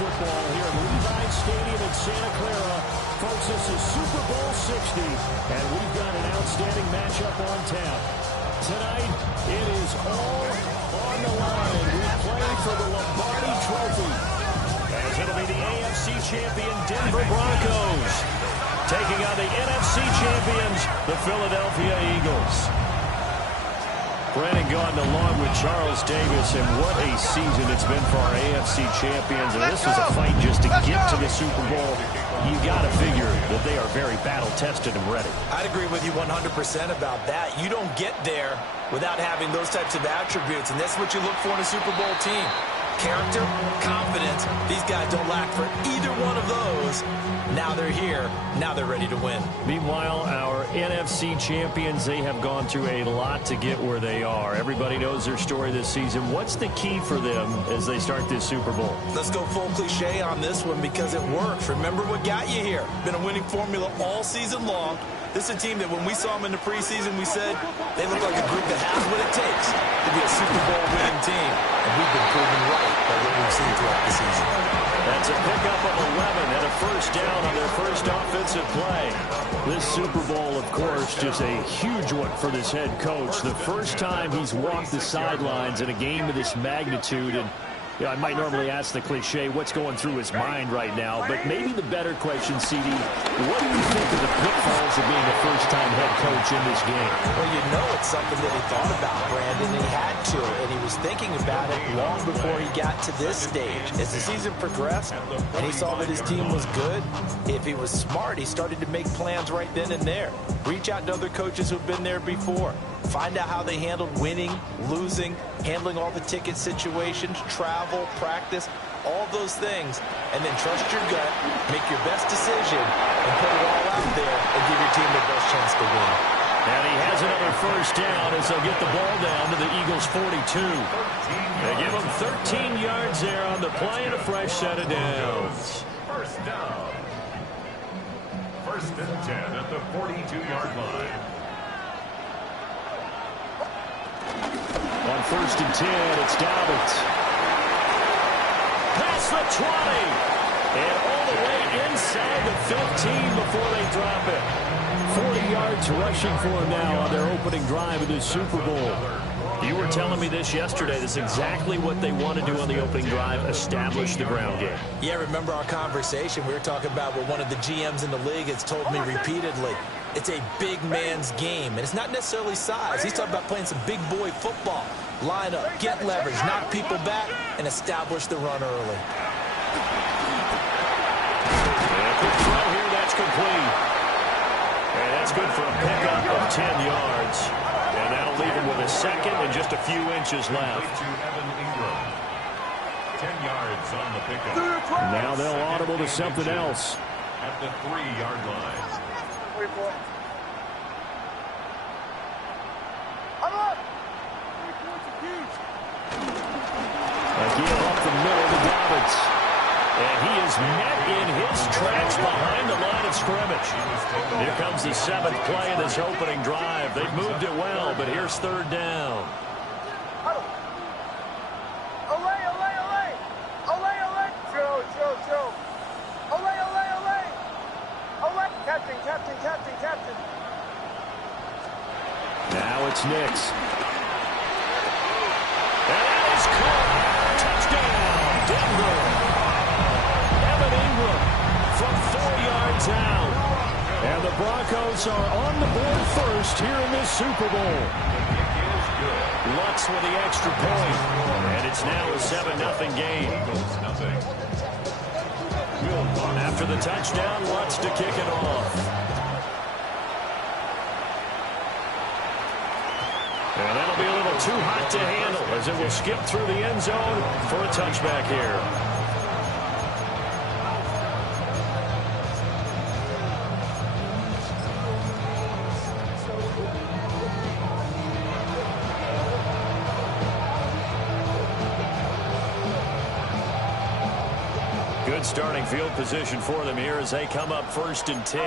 Football here at Levi Stadium in Santa Clara. Folks, this is Super Bowl 60, and we've got an outstanding matchup on tap. Tonight, it is all on the line. We play for the Lombardi Trophy, as it'll be the AFC champion Denver Broncos taking on the NFC champions, the Philadelphia Eagles. Brandon Gaudin along with Charles Davis, and what a season it's been for our AFC champions. And this was a fight just to get to the Super Bowl. You got to figure that they are very battle-tested and ready. I'd agree with you 100% about that. You don't get there without having those types of attributes, and that's what you look for in a Super Bowl team. Character, confidence. These guys don't lack for either one of those. Now they're here. Now they're ready to win. Meanwhile, our NFC champions, they have gone through a lot to get where they are. Everybody knows their story this season. What's the key for them as they start this Super Bowl? Let's go full cliche on this one because it works. Remember what got you here. Been a winning formula all season long. This is a team that when we saw them in the preseason, we said they look like a group that has what it takes to be a Super Bowl winning team. And we've been proven right by what we've seen throughout the season. That's a pickup of 11 and a first down on their first offensive play. This Super Bowl, of course, just a huge one for this head coach. The first time he's walked the sidelines in a game of this magnitude. And I might normally ask the cliche, what's going through his mind right now? But maybe the better question, CD, what do you think of the pitfalls of being a first-time head coach in this game? Well, you know it's something that he thought about, Brandon, and he had to. And he was thinking about it long before he got to this stage. As the season progressed and he saw that his team was good, if he was smart, he started to make plans right then and there. Reach out to other coaches who've been there before. Find out how they handled winning, losing, handling all the ticket situations, travel, practice, all those things, and then trust your gut, make your best decision, and put it all out there and give your team the best chance to win. And he has another first down as they'll get the ball down to the Eagles' 42. They give him 13 yards there on the play and a fresh set of downs. First down. First and 10 at the 42-yard line. On first and 10, it's Dobbins. Past the 20. And all the way inside the 15 before they drop it. 40 yards rushing for him now on their opening drive of this Super Bowl. You were telling me this yesterday. This is exactly what they want to do on the opening drive, establish the ground game. Yeah, remember our conversation. We were talking about what one of the GMs in the league has told me repeatedly. It's a big man's game, and it's not necessarily size. He's talking about playing some big boy football. Line up, get leverage, knock people back, and establish the run early. Quick throw here, that's complete. And that's good for a pickup of 10 yards. And that'll leave him with a second and just a few inches left. 10 yards on the pickup. Now they'll audible to something else. At the 3-yard line. Again, up the middle to Dobbins. And he is met in his tracks behind the line of scrimmage. Here comes the 7th play of this opening drive. They've moved it well, but here's 3rd down. Captain. Now it's Nix. And that is caught. Touchdown, Denver. Evan Ingram from 4 yards out. And the Broncos are on the board first here in this Super Bowl. Lutz with the extra point. And it's now a 7-0 game. After the touchdown, Lutz to kick it off. And that'll be a little too hot to handle as it will skip through the end zone for a touchback here. Good starting field position for them here as they come up 1st and 10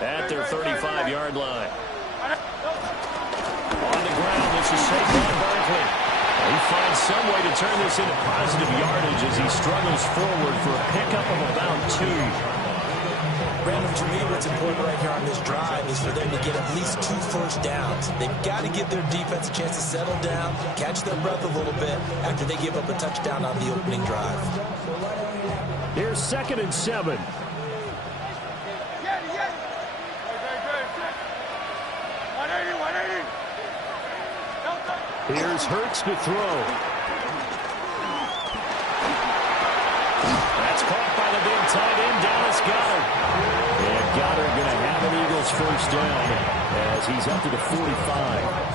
at their 35-yard line. On the ground, this is Saquon Barkley. He finds some way to turn this into positive yardage as he struggles forward for a pickup of about 2. Brandon, to me, what's important right here on this drive is for them to get at least 2 first downs. They've got to give their defense a chance to settle down, catch their breath a little bit after they give up a touchdown on the opening drive. Here's 2nd and 7. Here's Hurts to throw. That's caught by the big tight end, Dallas Goedert. And Goedert going to have an Eagles first down as he's up to the 45.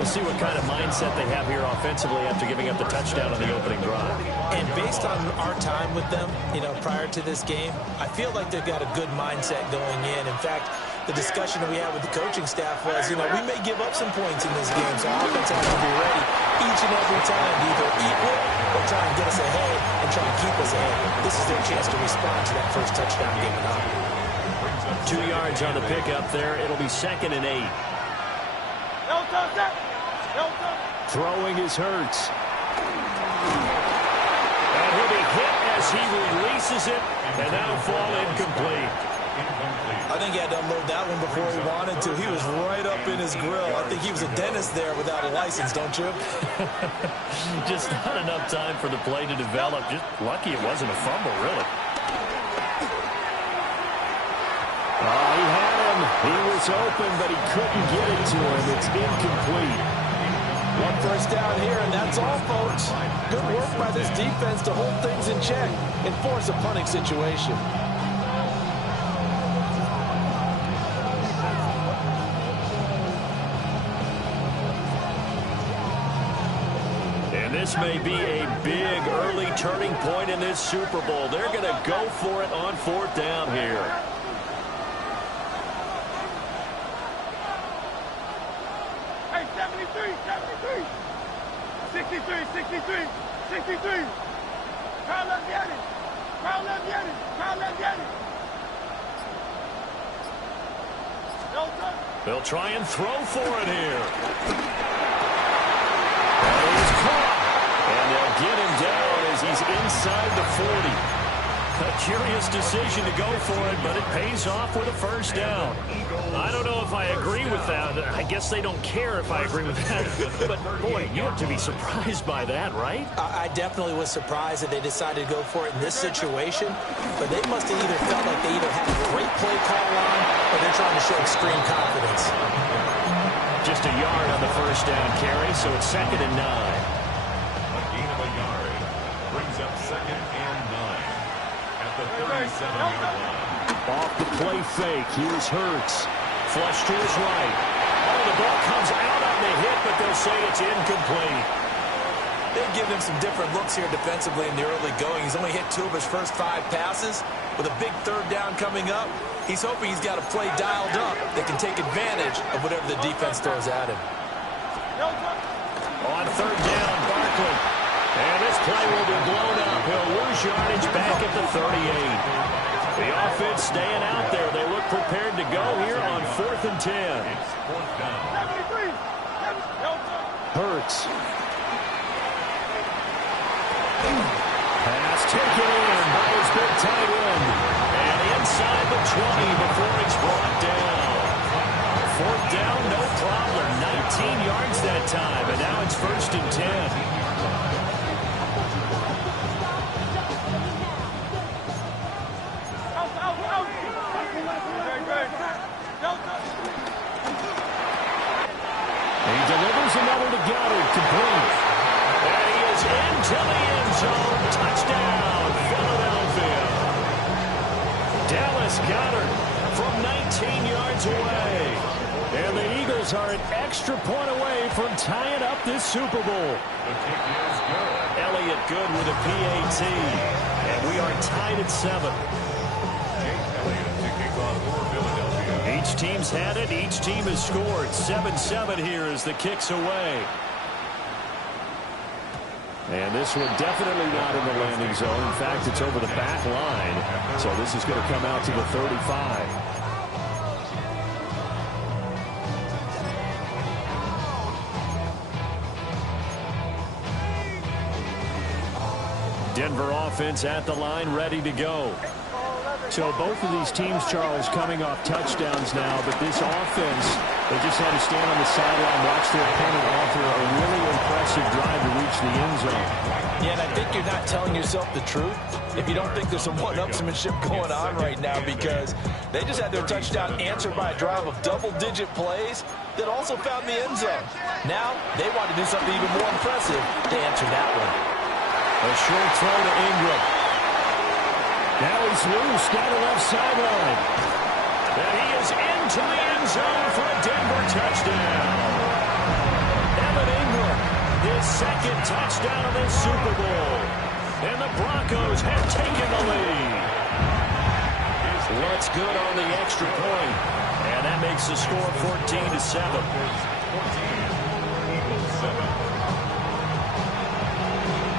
Let's see what kind of mindset they have here offensively after giving up the touchdown on the opening drive. And based on our time with them, prior to this game, I feel like they've got a good mindset going in. In fact, the discussion that we had with the coaching staff was, we may give up some points in this game, so our offense has to be ready each and every time to either equal or try and get us ahead and try and keep us ahead. This is their chance to respond to that first touchdown given up. 2 yards on the pickup there. It'll be 2nd and 8. Throwing is Hurts. And he'll be hit as he releases it, and that'll fall incomplete. I think he had to unload that one before he wanted to. He was right up in his grill. I think he was a dentist there without a license, don't you? Just not enough time for the play to develop. Just lucky it wasn't a fumble, really. He had him. He was open, but he couldn't get it to him. It's incomplete. 1 first down here, and that's all, folks. Good work by this defense to hold things in check and force a punting situation. And this may be a big early turning point in this Super Bowl. They're going to go for it on 4th down here. Hey, 73. 63. Crowd, let's get it. They'll try and throw for it here. That is caught. And they'll get him down as he's inside the 40. A curious decision to go for it, but it pays off with a first down. I don't know if I agree with that. I guess they don't care if I agree with that. But, boy, you have to be surprised by that, right? I definitely was surprised that they decided to go for it in this situation. But they must have either felt like they either had a great play call on or they're trying to show extreme confidence. Just a yard on the first down carry, so it's 2nd and 9. A gain of a yard brings up 2nd and 9. At the 37-yard line. Off the play fake. Here's Hurts. Flush to his right. Oh, the ball comes out on the hit, but they'll say it's incomplete. They've given him some different looks here defensively in the early going. He's only hit 2 of his first 5 passes. With a big 3rd down coming up, he's hoping he's got a play dialed up that can take advantage of whatever the defense throws at him. On 3rd down, Barkley. And this play will be blown up. He'll lose yardage back at the 38. The offense staying out there. They look prepared to go here on 4th and 10. Hurts. Pass taken in by his big tight end. And inside the 20 before he's brought down. 4th down, no problem. 19 yards that time. And now it's 1st and 10. He delivers another to Goddard, complete. And he is into the end zone. Touchdown, Philadelphia. Dallas Goddard from 19 yards away. And the Eagles are an extra point away from tying up this Super Bowl. The kick is good. Elliott good with a PAT. And we are tied at 7. Jake Elliott to kick off for Philadelphia. Each team's had it. Each team has scored. 7-7 here as the kick's away. And this one definitely not in the landing zone. In fact, it's over the back line. So this is going to come out to the 35. Denver offense at the line, ready to go. So both of these teams, Charles, coming off touchdowns now, but this offense, they just had to stand on the sideline, watch their opponent offer a really impressive drive to reach the end zone. Yeah, and I think you're not telling yourself the truth if you don't think there's some one-upsmanship going on right now, because they just had their touchdown answered by a drive of double-digit plays that also found the end zone. Now they want to do something even more impressive to answer that one. A short throw to Ingram. Now he's loose down the left sideline. And he is into the end zone for a Denver touchdown. Evan Ingram, his 2nd touchdown of this Super Bowl. And the Broncos have taken the lead. What's good on the extra point. And that makes the score 14-7. 14, Eagles 7.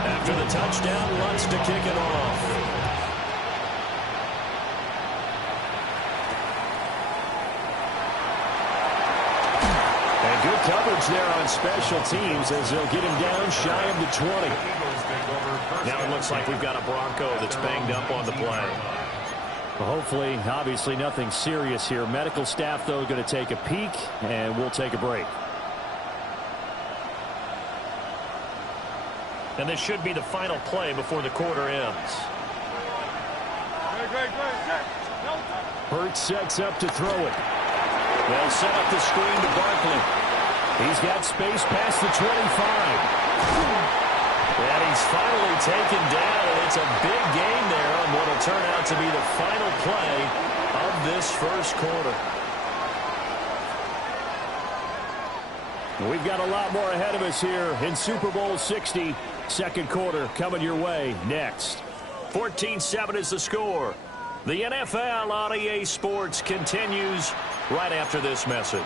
After the touchdown, Lutz to kick it off. And good coverage there on special teams as they'll get him down shy of the 20. Now it looks like we've got a Bronco that's banged up on the play. Well, hopefully, obviously nothing serious here. Medical staff, though, going to take a peek, and we'll take a break. And this should be the final play before the quarter ends. Hurts sets up to throw it. They'll set up the screen to Barkley. He's got space past the 25. And he's finally taken down, and it's a big gain there on what will turn out to be the final play of this first quarter. We've got a lot more ahead of us here in Super Bowl 60. Second quarter coming your way next. 14-7 is the score. The NFL on EA Sports continues right after this message.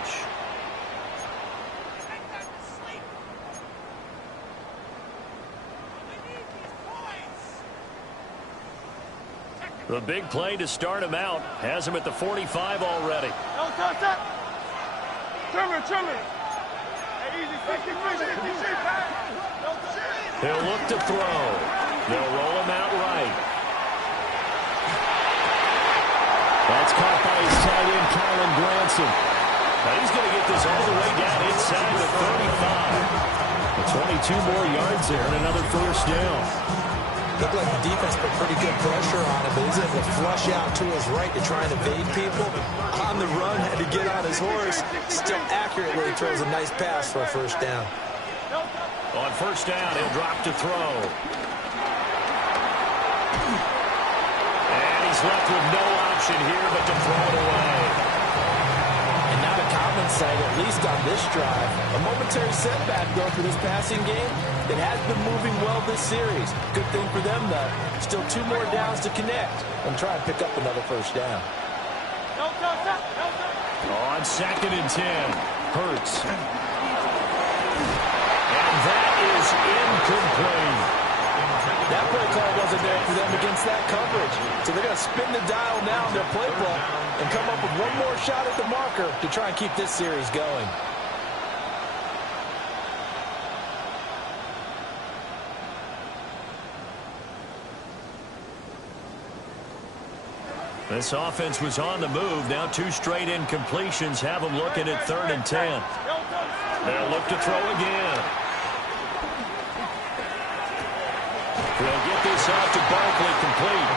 The big play to start him out has him at the 45 already. He'll look to throw. They'll roll him out right. That's caught by his tight end, Kylen Granson. Now he's going to get this all the way down inside the 35. 22 more yards there and another first down. Looked like the defense put pretty good pressure on him, but he's able to flush out to his right to try and evade people. On the run, had to get on his horse. Still accurately throws a nice pass for a first down. On first down, he'll drop to throw. And he's left with no option here but to throw it away. And not a common sight, at least on this drive. A momentary setback, though, for this passing game. It has been moving well this series. Good thing for them, though. Still 2 more downs to connect and try and pick up another first down. On 2nd and 10, Hurts. And that is incomplete. them against that coverage. So they're going to spin the dial now in their playbook and come up with one more shot at the marker to try and keep this series going. This offense was on the move. Now 2 straight incompletions have them looking at 3rd and 10. They'll look to throw again. They'll get this out to Barkley complete.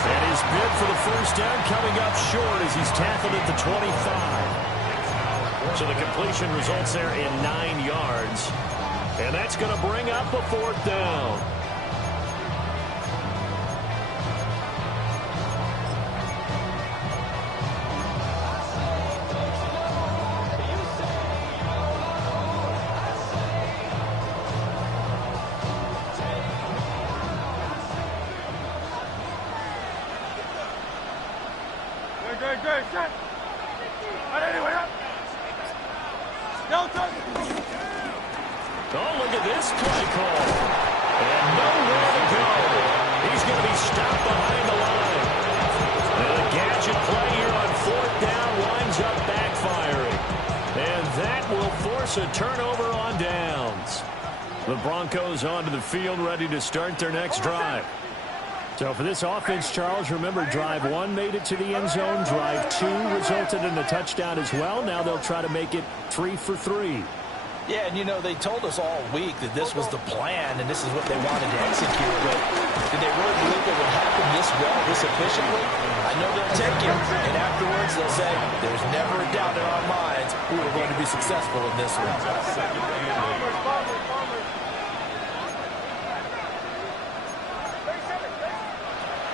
And his bid for the first down coming up short as he's tackled at the 25. So the completion results there in 9 yards. And that's going to bring up a 4th down. Good, shot. Anyway, no touch. Oh, look at this play call. And nowhere to go. He's going to be stopped behind the line. And a gadget play here on 4th down winds up backfiring. And that will force a turnover on downs. The Broncos onto the field ready to start their next drive. So for this offense, Charles, remember, drive 1 made it to the end zone. Drive 2 resulted in a touchdown as well. Now they'll try to make it 3 for 3. Yeah, and you know, they told us all week that this was the plan and this is what they wanted to execute. But did they really believe it would happen this well, this efficiently? I know they'll take it, and afterwards they'll say, there's never a doubt in our minds we were going to be successful in this one.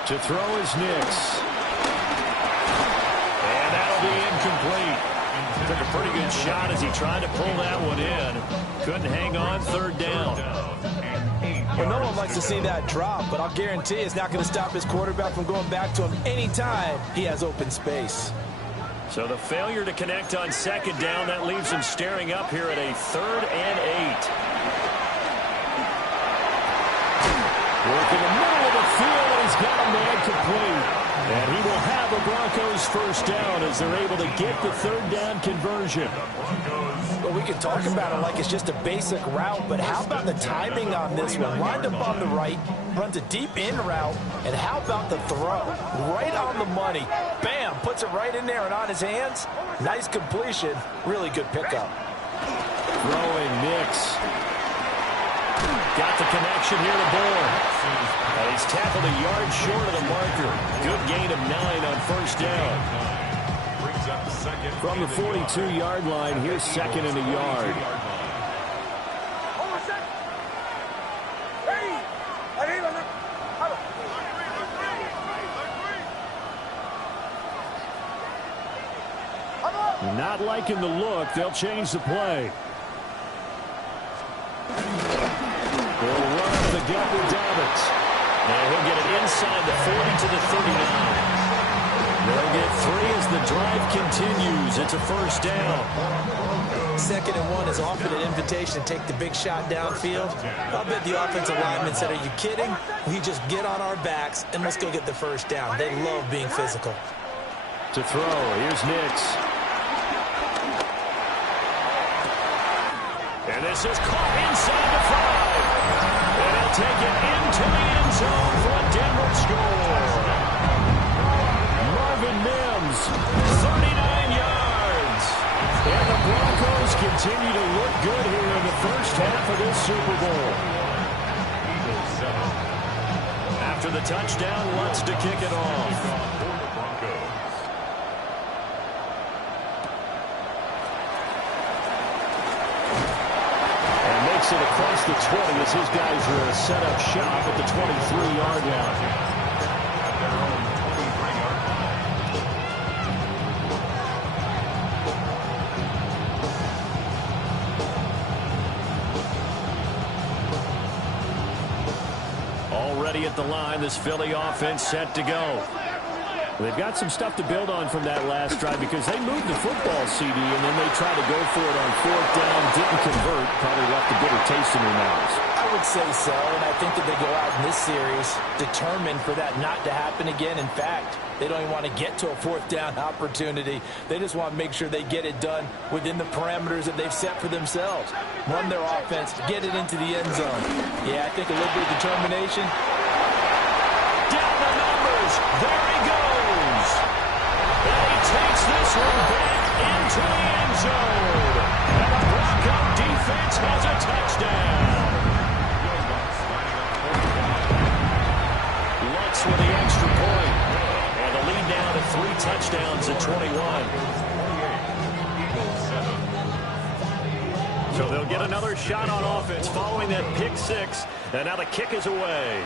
To throw is Nix. And that'll be incomplete. Took a pretty good shot as he tried to pull that one in. Couldn't hang on, 3rd down. Well, no one likes to see that drop, but I'll guarantee it's not going to stop his quarterback from going back to him anytime he has open space. So the failure to connect on 2nd down, that leaves him staring up here at a 3rd and 8. Work in the middle of the field, and he's got a man complete. And he will have the Broncos first down as they're able to get the 3rd down conversion. Well, we can talk about it like it's just a basic route, but how about the timing on this one? Lined up on the right, runs a deep in route, and how about the throw? Right on the money. Bam, puts it right in there and on his hands. Nice completion, really good pickup. Throwing Nix. Got the connection here to Bourne. And he's tackled a yard short of the marker. Good gain of 9 on 1st down. From the 42-yard line, here's 2nd and a yard. Not liking the look. They'll change the play. They'll run up the gut with Dobbins. And he'll get it inside the 40 to the 39. They'll get 3 as the drive continues. It's a 1st down. 2nd and 1 is offered an invitation to take the big shot downfield. I'll bet the offensive lineman said, are you kidding? We just get on our backs and let's go get the 1st down. They love being physical. To throw, here's Nix. And this is caught inside the 5. And he'll take it into the end zone for a Denver score. Marvin Mims, 39 yards. And the Broncos continue to look good here in the first half of this Super Bowl. After the touchdown, Lutz to kick it off. It across the 20 as his guys are set up shop at the 23-yard line. Already at the line, this Philly offense set to go. They've got some stuff to build on from that last drive because they moved the football, CD, and then they tried to go for it on 4th down, didn't convert, probably left a bitter taste in their mouths. I would say so, and I think that they go out in this series determined for that not to happen again. In fact, they don't even want to get to a fourth down opportunity. They just want to make sure they get it done within the parameters that they've set for themselves. Run their offense, get it into the end zone. Yeah, I think a little bit of determination. Down the numbers. There he goes. And he takes this one back into the end zone. And the Bronco defense has a touchdown. Lutz with the extra point. And the lead now to 3 touchdowns at 21. So they'll get another shot on offense following that pick 6. And now the kick is away.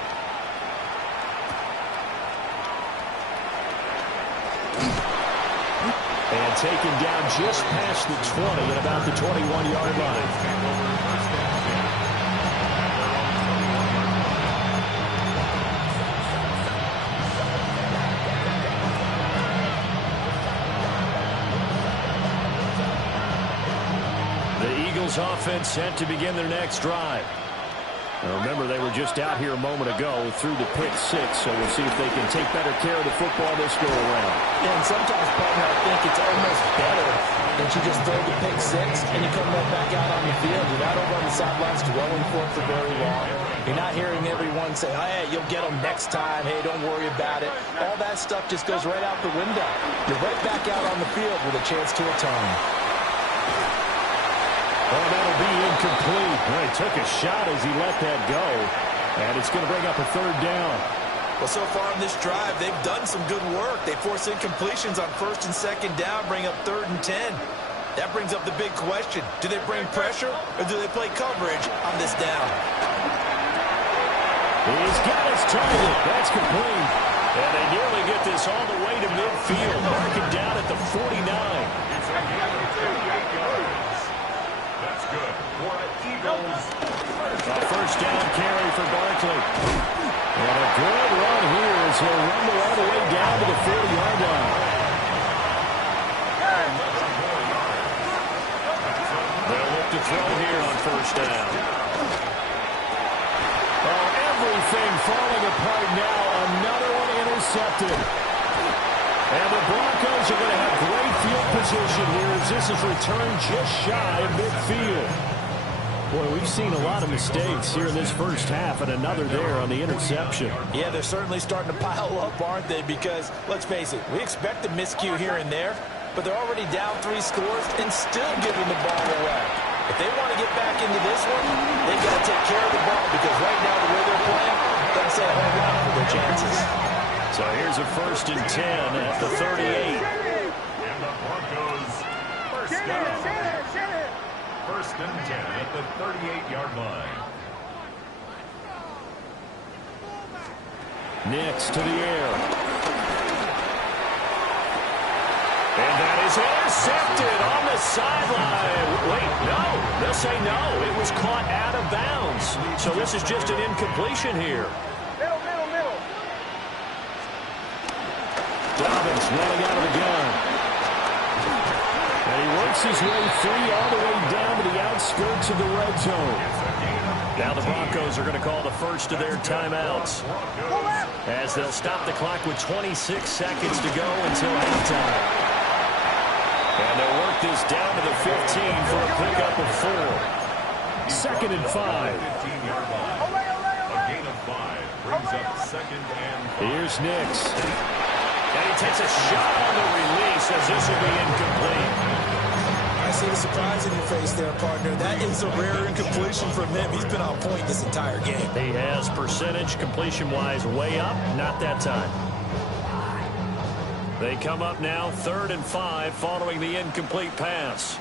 And taken down just past the 20 at about the 21-yard line. The Eagles offense set to begin their next drive. Now remember, they were just out here a moment ago through the pick 6, so we'll see if they can take better care of the football this go around. Yeah, and sometimes, partner, I think it's almost better that you just throw the pick 6 and you come right back out on the field. You're not over on the sidelines dwelling for it for very long. You're not hearing everyone say, hey, you'll get them next time. Hey, don't worry about it. All that stuff just goes right out the window. You're right back out on the field with a chance to atone. Oh, that'll be incomplete. Well, he took a shot as he let that go. And it's going to bring up a 3rd down. Well, so far on this drive, they've done some good work. They force incompletions on 1st and 2nd down, bring up 3rd and 10. That brings up the big question. Do they bring pressure or do they play coverage on this down? He's got his target. That's complete. And they nearly get this all the way to midfield. Mark it down at the 49. That's good for an Eagles. A 1st down carry for Barkley. And a good run here as he'll rumble all the way down to the 40-yard line. They'll look to throw here on 1st down. Oh, everything falling apart now. Another one intercepted. And the Broncos are going to have great field position here as this is returned just shy of midfield. Boy, we've seen a lot of mistakes here in this first half, and another there on the interception. Yeah, they're certainly starting to pile up, aren't they? Because, let's face it, we expect a miscue here and there, but they're already down 3 scores and still giving the ball away. If they want to get back into this one, they've got to take care of the ball because right now the way they're playing doesn't say a whole lot for their chances. So here's a 1st and 10 at the 38. And the Broncos first down. 1st and 10 at the 38-yard line. Nix to the air. And that is intercepted on the sideline. Wait, no. They'll say no. It was caught out of bounds. So this is just an incompletion here. Middle. Dobbins running out of the gun. And he works his way free all the way down to the outskirts of the red zone. Now the Broncos are going to call the first of their timeouts as they'll stop the clock with 26 seconds to go until halftime. And they'll work this down to the 15 for a pickup of 4. 2nd and 5. 15-yard line. A gain of 5 brings up 2nd and 5. Here's Nix. And he takes a shot on the release as this will be incomplete. I see the surprise in your face there, partner. That is a rare incompletion from him. He's been on point this entire game. He has percentage completion-wise way up, not that time. They come up now 3rd and 5 following the incomplete pass.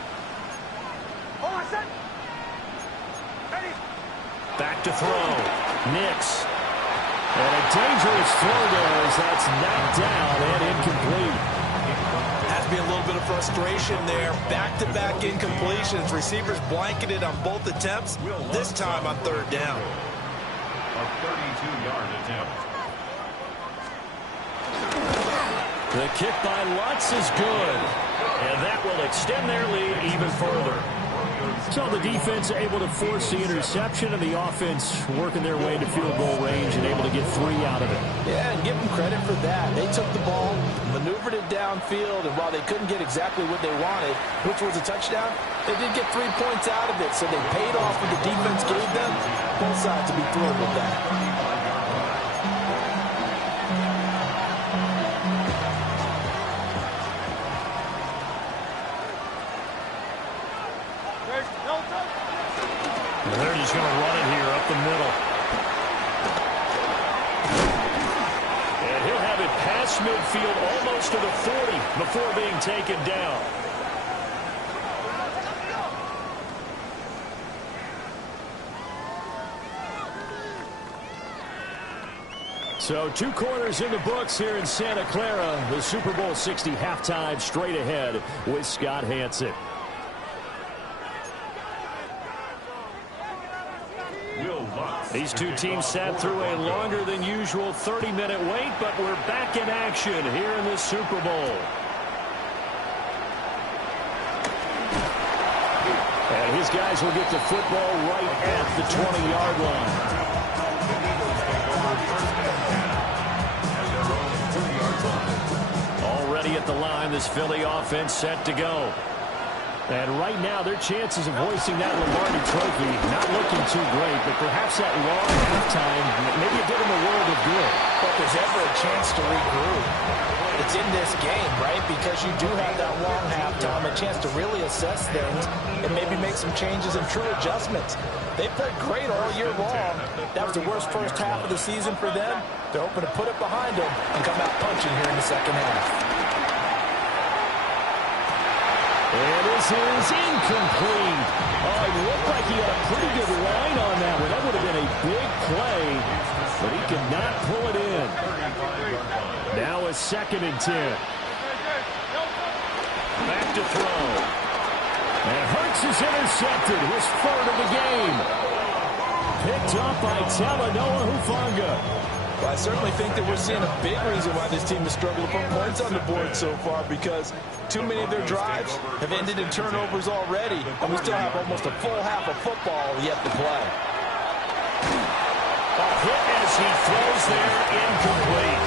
Back to throw. Nix. And a dangerous throw there as that's knocked down and incomplete. Has to be a little bit of frustration there. Back-to-back incompletions. Receivers blanketed on both attempts, this time on 3rd down. A 32-yard attempt. The kick by Lutz is good. And that will extend their lead even further. So the defense able to force the interception, and the offense working their way to field goal range and able to get 3 out of it. Yeah, and give them credit for that. They took the ball, maneuvered it downfield, and while they couldn't get exactly what they wanted, which was a touchdown, they did get 3 points out of it, so they paid off what the defense gave them. Both sides to be thrilled with that. They're just going to run it here up the middle. And he'll have it past midfield almost to the 40 before being taken down. So 2 quarters in the books here in Santa Clara. The Super Bowl 60 halftime straight ahead with Scott Hanson. These 2 teams sat through a longer than usual 30-minute wait, but we're back in action here in the Super Bowl. And his guys will get the football right at the 20-yard line. Already at the line, this Philly offense set to go. And right now, their chances of hoisting that Lombardi trophy not looking too great, but perhaps that long halftime, maybe it did them a world of good. But there's ever a chance to regroup. It's in this game, right? Because you do have that long halftime, a chance to really assess things and maybe make some changes and true adjustments. They played great all year long. That was the worst first half of the season for them. They're hoping to put it behind them and come out punching here in the second half. And this is incomplete. Oh, it looked like he had a pretty good line on that one. That would have been a big play, but he could not pull it in. Now a 2nd and 10. Back to throw. And Hurts is intercepted. His 3rd of the game. Picked up by Talanoa Hufanga. Well, I certainly think that we're seeing a big reason why this team has struggled to put points on the board so far, because too many of their drives have ended in turnovers already, and we still have almost a full half of football yet to play. A hit as he throws there, incomplete.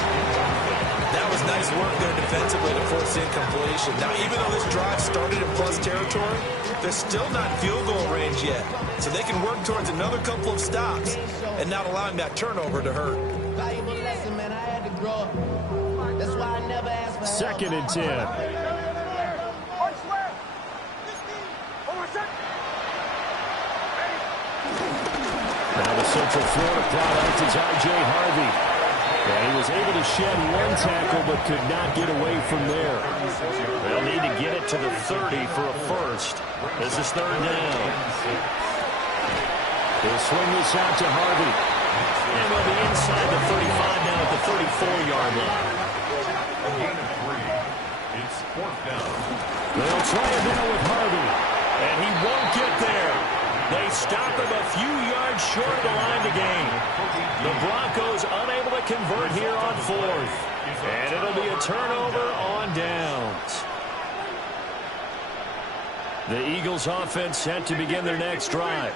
That was nice work there defensively to force the incompletion. Now, even though this drive started in plus territory, they're still not field goal range yet, so they can work towards another couple of stops and not allowing that turnover to hurt. Valuable lesson, man. I had to grow up. That's why I never asked for 2nd and 10. Now the Central Florida product is R.J. Harvey. And he was able to shed 1 tackle but could not get away from there. They'll need to get it to the 30 for a first. This is 3rd down. They'll swing this out to Harvey. And they'll be inside the 35 now at the 34-yard line. It's 4th down. They'll try it now with Harvey. And he won't get there. They stop him a few yards short of the line to gain. The Broncos unable to convert here on 4th. And it'll be a turnover on downs. The Eagles offense set to begin their next drive.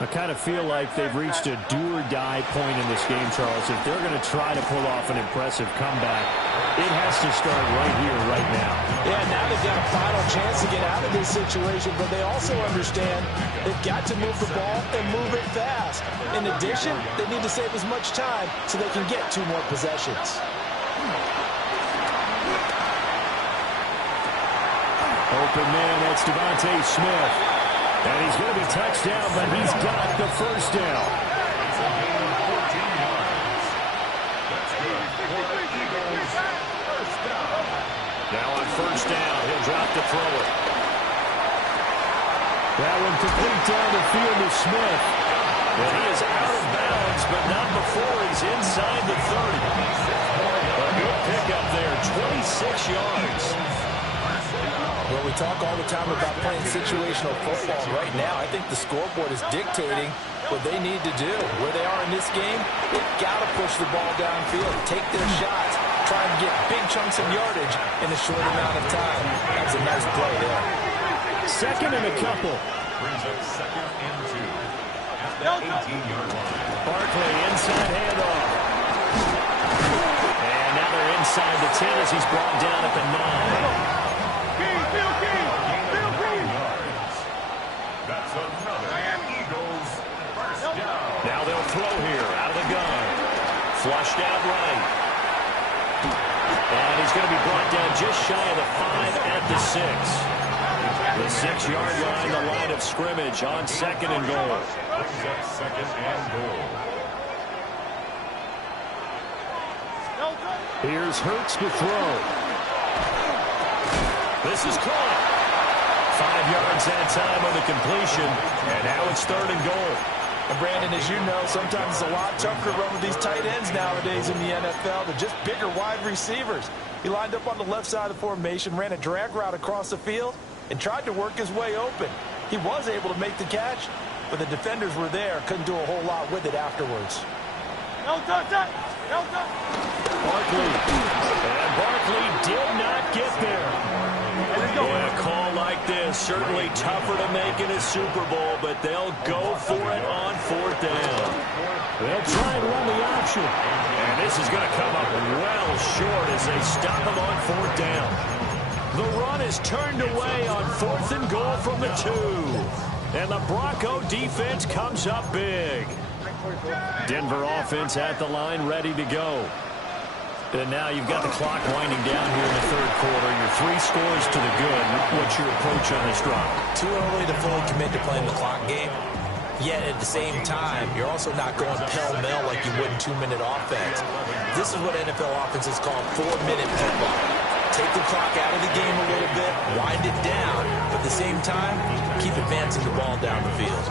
I kind of feel like they've reached a do-or-die point in this game, Charles. If they're going to try to pull off an impressive comeback, it has to start right here, right now. Yeah, now they've got a final chance to get out of this situation, but they also understand they've got to move the ball and move it fast. In addition, they need to save as much time so they can get 2 more possessions. Open man, that's Devontae Smith. And he's going to be touched down, but he's got the first down. Now on 1st down, he'll drop to throw it. That one complete down the field to Smith. And he is out of bounds, but not before he's inside the 30. A good pickup there, 26 yards. Well, we talk all the time about playing situational football. Right now, I think the scoreboard is dictating what they need to do. Where they are in this game, they've got to push the ball downfield, take their shots, try and get big chunks of yardage in a short amount of time. That was a nice play there. 2nd and a couple. brings up 2nd and 2 at the 18-yard line. Barkley inside handoff. And now they're inside the 10 as he's brought down at the 9. That's another Eagles first down. Now they'll throw here out of the gun. Flushed out right. And he's going to be brought down just shy of the 5 at the 6. The 6-yard line, the line of scrimmage on 2nd and goal. Brings up 2nd and goal. Here's Hurts to throw. This is caught. 5 yards that time on the completion. And now it's 3rd and goal. And Brandon, as you know, sometimes it's a lot tougher to run with these tight ends nowadays in the NFL. They're just bigger wide receivers. He lined up on the left side of the formation, ran a drag route across the field, and tried to work his way open. He was able to make the catch, but the defenders were there. Couldn't do a whole lot with it afterwards. No touch, no touch. Barkley. And Barkley did not get there. Yeah, a call like this, certainly tougher to make in a Super Bowl, but they'll go for it on 4th down. They'll try and run the option. And this is going to come up well short as they stop him on 4th down. The run is turned away on 4th and goal from the 2. And the Bronco defense comes up big. Denver offense at the line, ready to go. And now you've got the clock winding down here in the 3rd quarter. You're 3 scores to the good. What's your approach on this drive? Too early to fully commit to playing the clock game. Yet at the same time, you're also not going pell-mell like you would in 2-minute offense. This is what NFL offenses call 4-minute football. Take the clock out of the game a little bit, wind it down, but at the same time, keep advancing the ball down the field.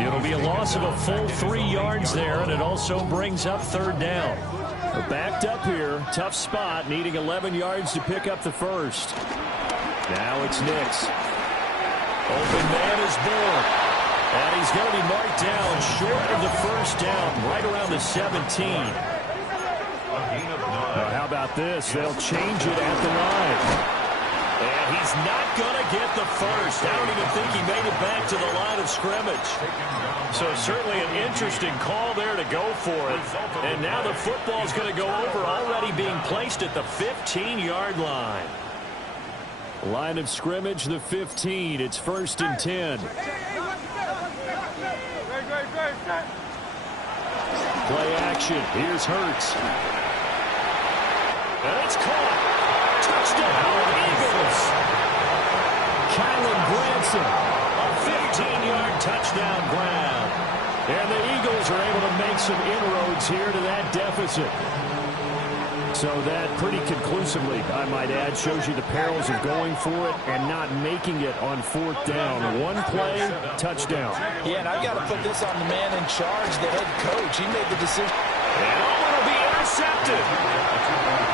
It'll be a loss of a full 3 yards there, and it also brings up 3rd down. They're backed up here. Tough spot, needing 11 yards to pick up the 1st. Now it's Nix. Open man is Bull. And he's going to be marked down short of the 1st down, right around the 17. Now, how about this? They'll change it at the 9. And he's not going to get the 1st. I don't even think he made it back to the line of scrimmage. So certainly an interesting call there to go for it. And now the football is going to go over, already being placed at the 15-yard line. Line of scrimmage, the 15. It's 1st and 10. Play action. Here's Hurts. And it's caught. Touchdown, Eagles. Kylan Granson, a 15-yard touchdown grab. And the Eagles are able to make some inroads here to that deficit. So that pretty conclusively, I might add, shows you the perils of going for it and not making it on 4th down. One play, touchdown. Yeah, and I've got to put this on the man in charge, the head coach. He made the decision. And it'll be intercepted.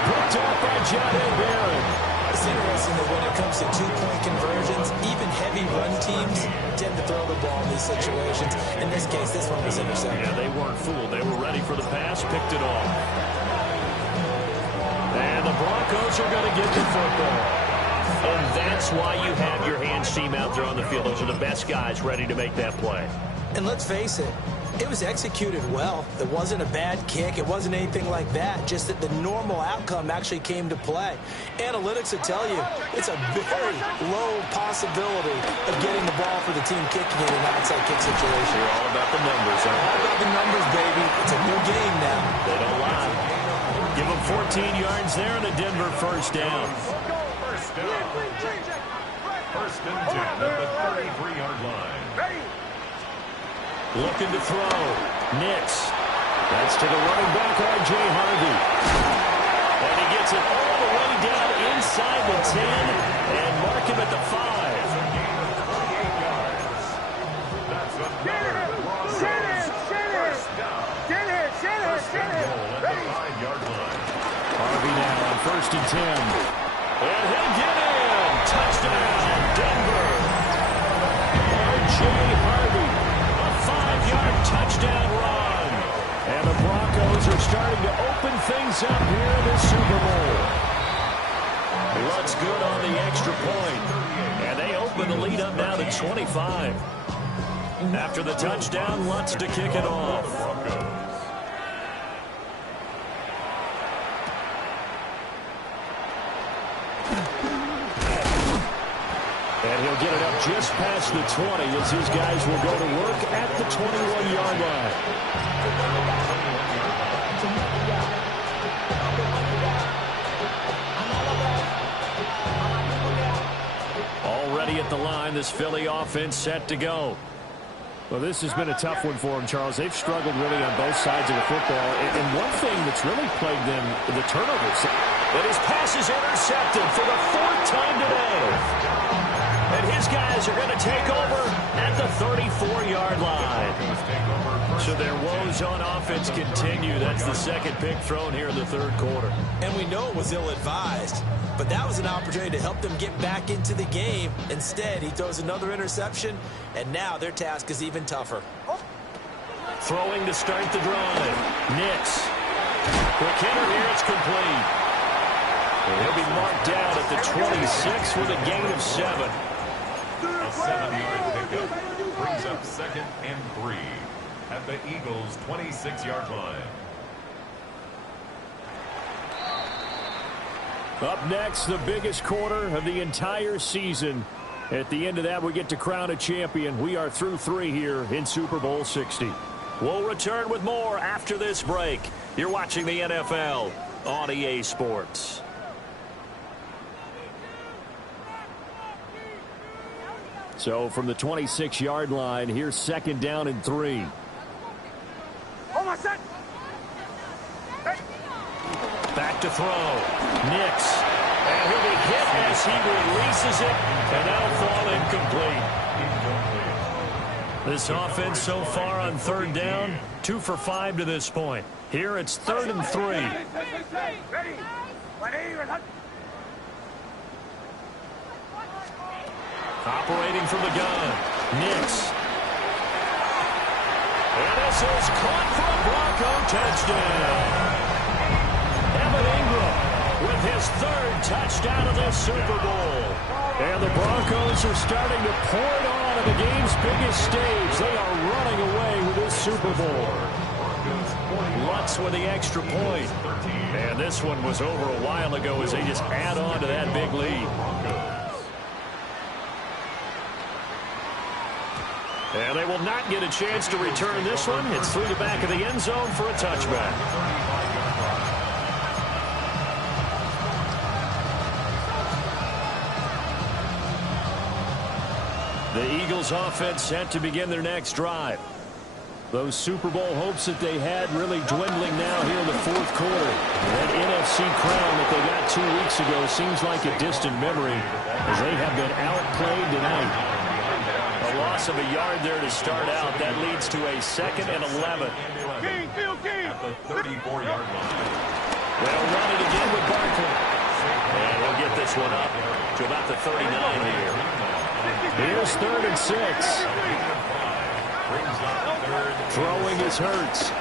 Picked off by John Barron. It's interesting that when it comes to 2-point conversions, even heavy run teams tend to throw the ball in these situations. In this case, this one was intercepted. Yeah, they weren't fooled. They were ready for the pass, picked it off. And the Broncos are going to get the football. And that's why you have your hands team out there on the field. Those are the best guys ready to make that play. And let's face it, it was executed well. It wasn't a bad kick. It wasn't anything like that. Just that the normal outcome actually came to play. Analytics will tell you it's a very low possibility of getting the ball for the team kicking in an onside kick situation. You're all about the numbers, huh? All about the numbers, baby. It's a new game now. They don't lie. Give them 14 yards there and a Denver 1st down. First down. 1st and 10 at the 33-yard line. Looking to throw. Nix. That's to the running back, R.J. Harvey. And he gets it all the way down inside the 10 and mark him at the 5. Harvey now on 1st and 10. And he'll get in. Touchdown, Denver. R.J. Harvey. 5-yard touchdown run. And the Broncos are starting to open things up here in the Super Bowl. Looks good on the extra point. And they open open the lead up now to 25. After the touchdown, Lutz to kick it off. And he'll get it up just past the 20 as his guys will go to work at the 21-yard line. Already at the line, this Philly offense set to go. Well, this has been a tough one for them, Charles. They've struggled really on both sides of the football. And one thing that's really plagued them, the turnovers. But his pass is intercepted for the 4th time today. And his guys are going to take over at the 34-yard line. So their woes on offense continue. That's the second pick thrown here in the 3rd quarter. And we know it was ill-advised, but that was an opportunity to help them get back into the game. Instead, he throws another interception, and now their task is even tougher. Throwing to start the drive. Nix. Quick hitter here. It's complete. He'll be marked down at the 26 with a gain of 7. A 7-yard pickup brings up 2nd and 3 at the Eagles' 26-yard line. Up next, the biggest quarter of the entire season. At the end of that, we get to crown a champion. We are through 3 here in Super Bowl 60. We'll return with more after this break. You're watching the NFL on EA Sports. So from the 26-yard line, here's 2nd down and 3. Back to throw. Nix. And he'll be hit as he releases it, and that'll fall incomplete. This offense so far on 3rd down, 2 for 5 to this point. Here it's 3rd and 3. Operating from the gun. Nix. And this is caught for a Bronco touchdown. Evan Ingram with his 3rd touchdown of this Super Bowl. And the Broncos are starting to pour it on at the game's biggest stage. They are running away with this Super Bowl. Lutz with the extra point. And this one was over a while ago as they just add on to that big lead. And they will not get a chance to return this one. It's through the back of the end zone for a touchback. The Eagles offense set to begin their next drive. Those Super Bowl hopes that they had really dwindling now here in the 4th quarter. That NFC crown that they got 2 weeks ago seems like a distant memory as they have been outplayed tonight. A loss of a yard there to start out. That leads to a 2nd and 11. At the 34-yard line. They'll run it again with Barkley. And we'll get this one up to about the 39 here. Here's 3rd and 6. Throwing is Hurts.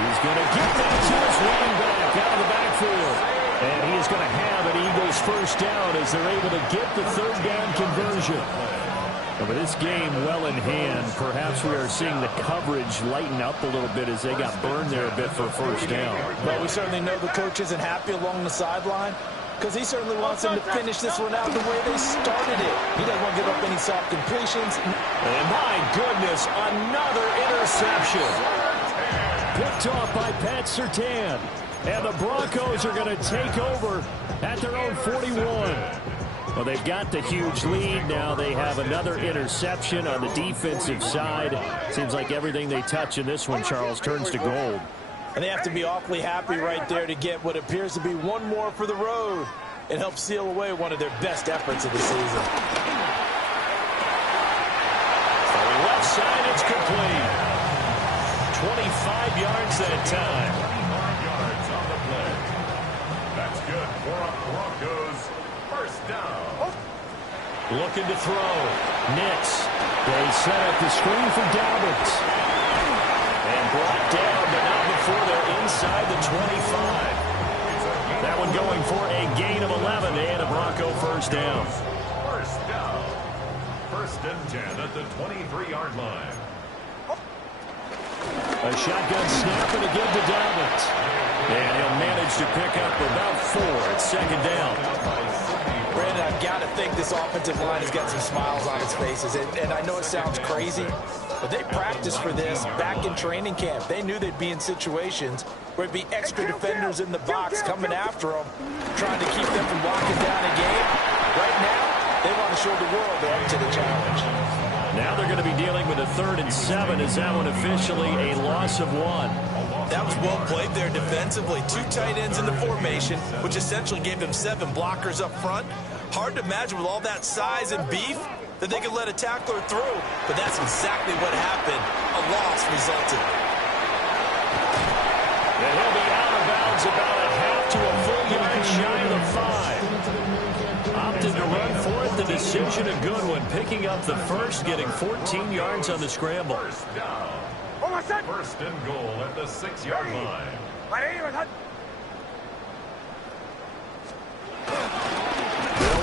He's going to get that to his running back out of the backfield. And he is going to have an Eagles 1st down as they're able to get the 3rd down conversion. But this game well in hand. Perhaps we are seeing the coverage lighten up a little bit as they got burned there a bit for a 1st down. But we certainly know the coach isn't happy along the sideline because he certainly wants them to finish this one out the way they started it. He doesn't want to give up any soft completions. And my goodness, another interception. Picked off by Pat Surtain. And the Broncos are going to take over at their own 41. Well, they've got the huge lead. Now they have another interception on the defensive side. Seems like everything they touch in this one, Charles, turns to gold. And they have to be awfully happy right there to get what appears to be one more for the road. It helps seal away one of their best efforts of the season. On the left side, it's complete. 25 yards that time. 25 yards on the play. That's good for a Broncos 1st down. Looking to throw. Nix. They set up the screen for Dobbins. And brought down, but not before they're inside the 25. That one going for a gain of 11 and a Bronco 1st down. First down. First and 10 at the 23-yard line. A shotgun snap and again to Dobbins. And he'll manage to pick up about 4 at second down. Brandon, I've got to think this offensive line has got some smiles on its faces. And I know it sounds crazy, but they practiced for this back in training camp. They knew they'd be in situations where it'd be extra defenders in the box coming after them, trying to keep them from locking down a game. Right now, they want to show the world they're up to the challenge. Now they're going to be dealing with a 3rd and 7. Is that one officially a loss of 1? That was well played there defensively. 2 tight ends in the formation, which essentially gave them 7 blockers up front. Hard to imagine with all that size and beef that they could let a tackler through. But that's exactly what happened. A loss resulted. And he'll be out of bounds about a half to a full yard shy of the 5. Opted to run for it. The decision a good one. Picking up the first, getting 14 yards on the scramble. First down. First and goal at the 6-yard line. They'll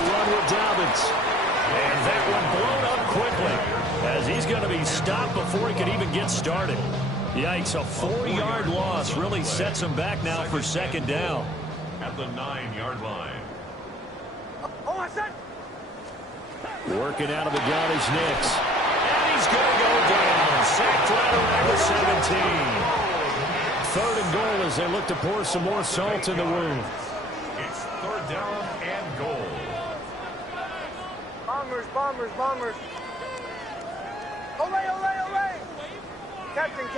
run with Dobbins. And that one blown up quickly as he's going to be stopped before he could even get started. Yikes, a 4-yard loss really sets him back now for second down. At the 9-yard line. Working out of the gun is Nix. And he's going to go down. Sacked right around the 17. 3rd and goal as they look to pour some more salt in the wound. It's 3rd down and goal. Bombers. Olay. Captain.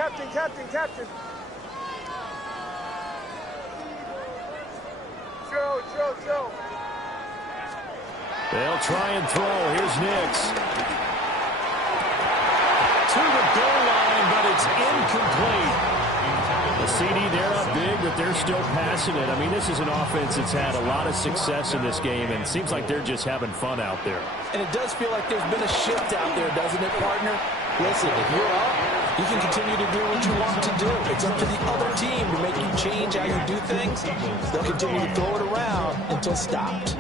Show. They'll try and throw. Here's Nix. To the goal line, but it's incomplete. The CD, they're up big, but they're still passing it. I mean, this is an offense that's had a lot of success in this game, and it seems like they're just having fun out there. And it does feel like there's been a shift out there, doesn't it, partner? Listen, if you're up, you can continue to do what you want to do. It's up to the other team to make you change how you do things. They'll continue to throw it around until stopped.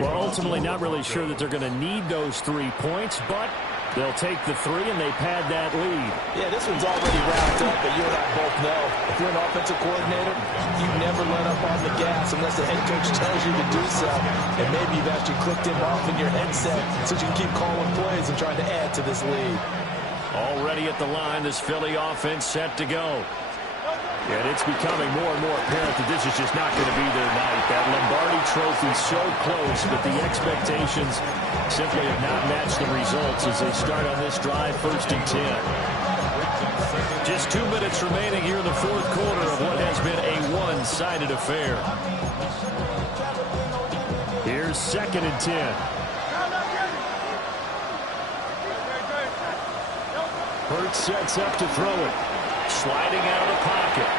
Well, ultimately, not really sure that they're going to need those 3 points, but they'll take the 3 and they pad that lead. Yeah, this one's already wrapped up, but you and I both know if you're an offensive coordinator, you never let up on the gas unless the head coach tells you to do so. And maybe you've actually clicked him off in your headset so you can keep calling plays and trying to add to this lead. Already at the line, this Philly offense set to go. And it's becoming more and more apparent that this is just not going to be their night. That Lombardi trophy so close, but the expectations simply have not matched the results as they start on this drive, 1st and 10. Just 2 minutes remaining here in the 4th quarter of what has been a one-sided affair. Here's 2nd and 10. Hurts sets up to throw it. Sliding out of the pocket.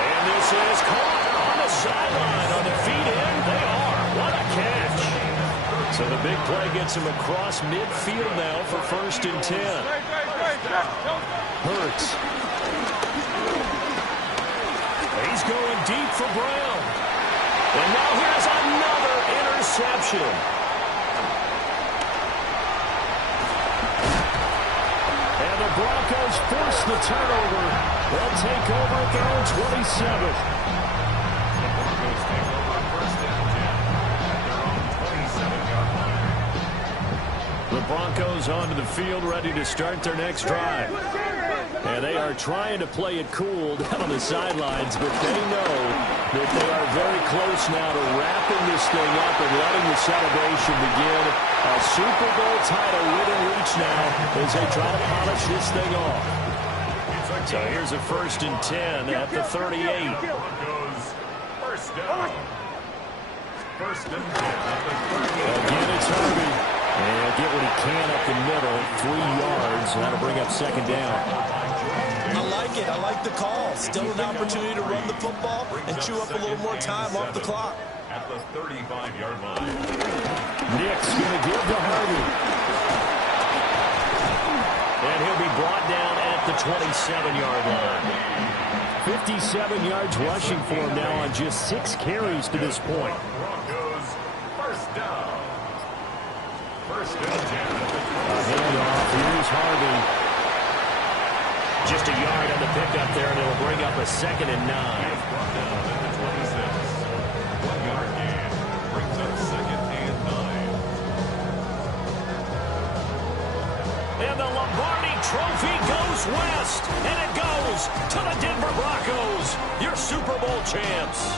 And this is caught on the sideline. On the feet in, they are. What a catch. So the big play gets him across midfield now for 1st and 10. Hurts. He's going deep for Brown. And now here's another interception. And the Broncos force the turnover. They'll take over at their own 27. Broncos take over 1st and 10 at their own 27-yard line. The Broncos onto the field, ready to start their next drive. And they are trying to play it cool down on the sidelines, but they know that they are very close now to wrapping this thing up and letting the celebration begin. A Super Bowl title within reach now as they try to polish this thing off. So here's a 1st and 10 at the 38. Broncos, 1st down. 1st and 10 at the 38. Again, it's Harvey. And he'll get what he can up the middle, 3 yards, and that'll bring up 2nd down. I like it. I like the call. Still an opportunity to run the football and chew up a little more time off the clock. At the 35-yard line. Nick's going to give to Harvey. And he'll be brought down at the 27-yard line. 57 yards rushing for him now on just 6 carries to this point. Broncos, 1st down. First and 10 at the Handoff. Here's Harvey. Just a yard on the pickup there, and it'll bring up a 2nd and 9. brought down at the 26. 1-yard gain brings up 2nd and 9. And the Lombardi Trophy goes west, and it goes to the Denver Broncos, your Super Bowl champs.